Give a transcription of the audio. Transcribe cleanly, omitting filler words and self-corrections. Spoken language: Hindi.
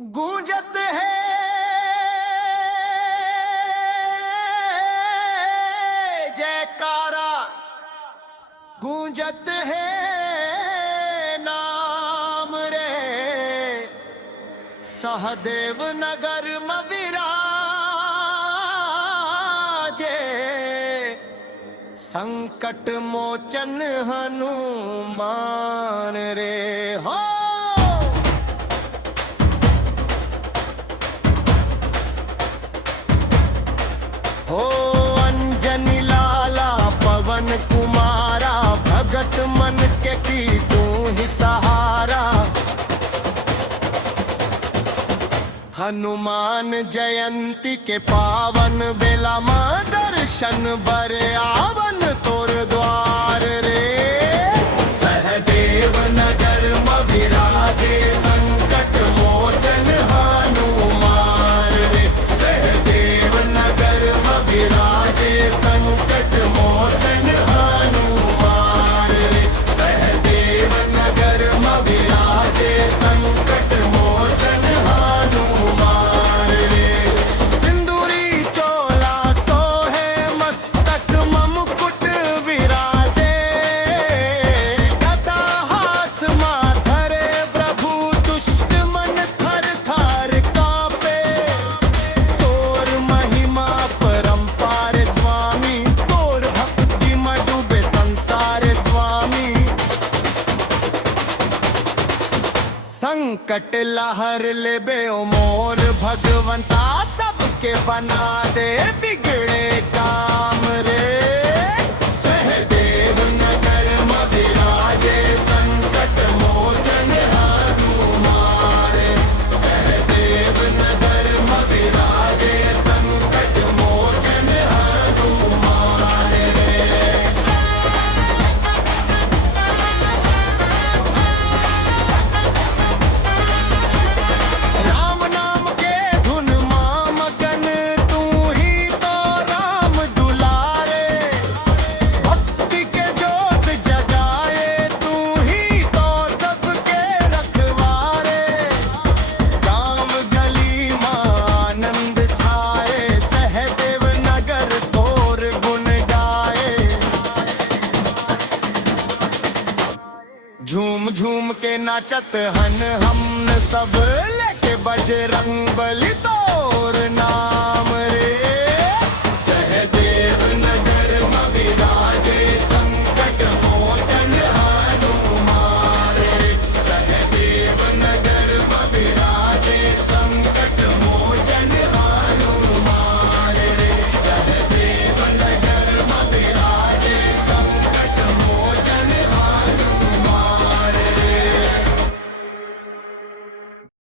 गूंजत है जयकारा, गूंजत है नाम रे। सहदेव नगर में विराजे, संकट मोचन हनुमान रे। हो हो अंजनी लाला पवन कुमारा, भगत मन के की तू ही सहारा। हनुमान जयंती के पावन बेला मां दर्शन बर आवन तोर द्वार रे। सहदेव नगर में विराजे, संकट मोचन हनुमान रे। सहदेव नगर में विराजे, संकट मोचन हनुमान रे। सहदेव नगर में विराजे, संकट मोचन हनुमान रे। सिंदूरी चोला सोहे मस्तक में मुकुट विराजे, गदा हाथ में धरे प्रभु दुष्ट मन थर थर कांपे। तोर महिमा परंपार स्वामी, तोर भक्ति में डूबे संसार स्वामी। संकट लहर ले बे ओ मोर भगवंता, सबके बना दे बिगड़े काम रे। सहदेव नगर में विराजे, संकट मोचन हनुमान रे। सहदेव नगर में विराजे, संकट मोचन हनुमान रे। राम नाम के धुन मां मगन, तू ही तो राम दुलारे। भक्ति के जोत जगाए, तू ही तो सबके रखवारे। गांव गली मां आनंद छाए, सहदेव नगर तोर गुण गाए। झूम झूम के नाचत हन हम सब, लेके बजरंग बली तो